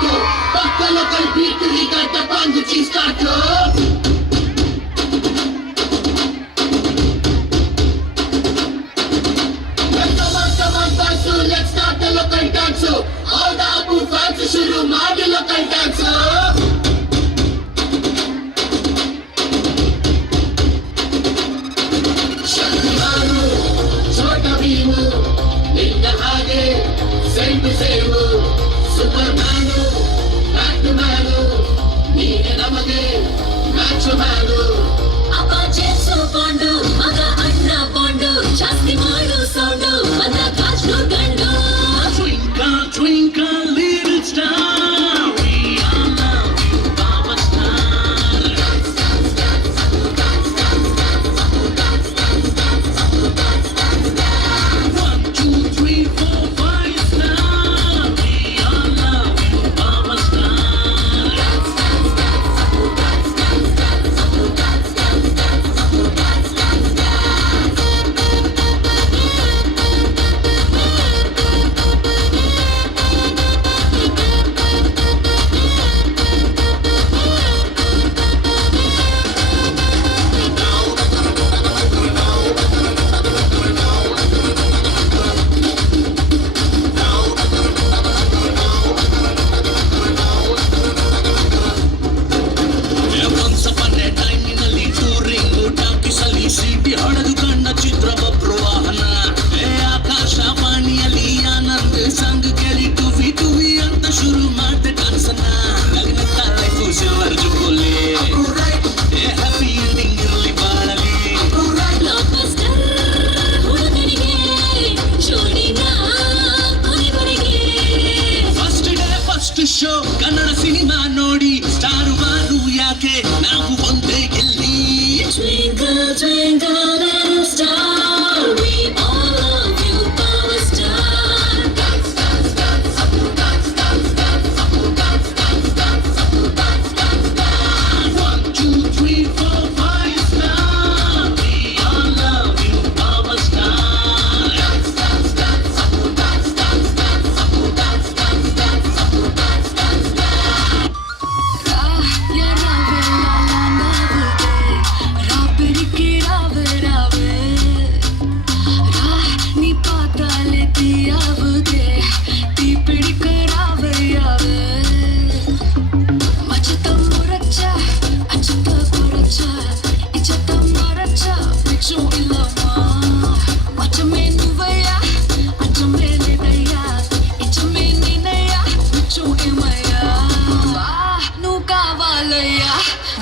Tocca la colpita, gli carta bando, ci scatto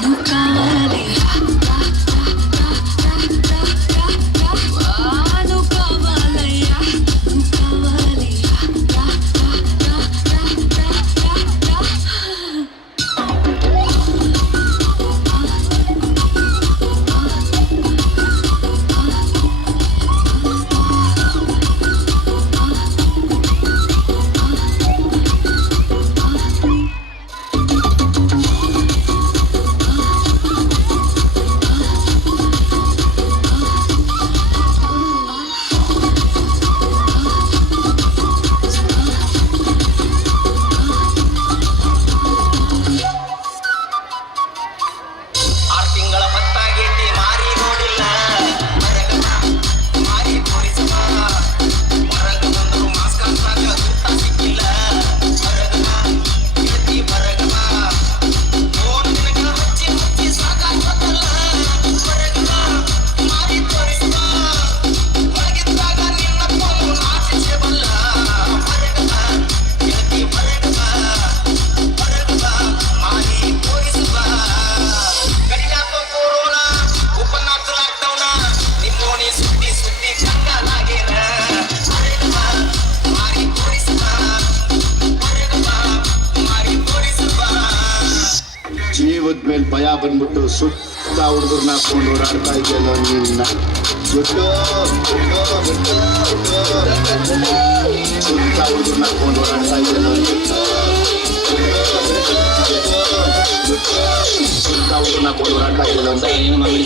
Look ಬಂದ್ಬಿಟ್ಟು ಸುತ್ತ ಹುಡುಗರನ್ನ ಹಾಕೊಂಡು ಓಡಾಡ್ತಾ ಇದೆಯಲ್ಲ ನಿನ್ನ. ಸುತ್ತ ಹುಡುಗರನ್ನ ಹಾಕೊಂಡು ಓಡಾಡ್ತಾ ಇದೆಯಲ್ಲ ಸುತ್ತ ಹುಡುಗರನ್ನ ಹಾಕೊಂಡು ಓಡಾಡ್ತಾ ಇದೆಯಲ್ಲ ಅಂತ ಏನು ಮಗಳಿ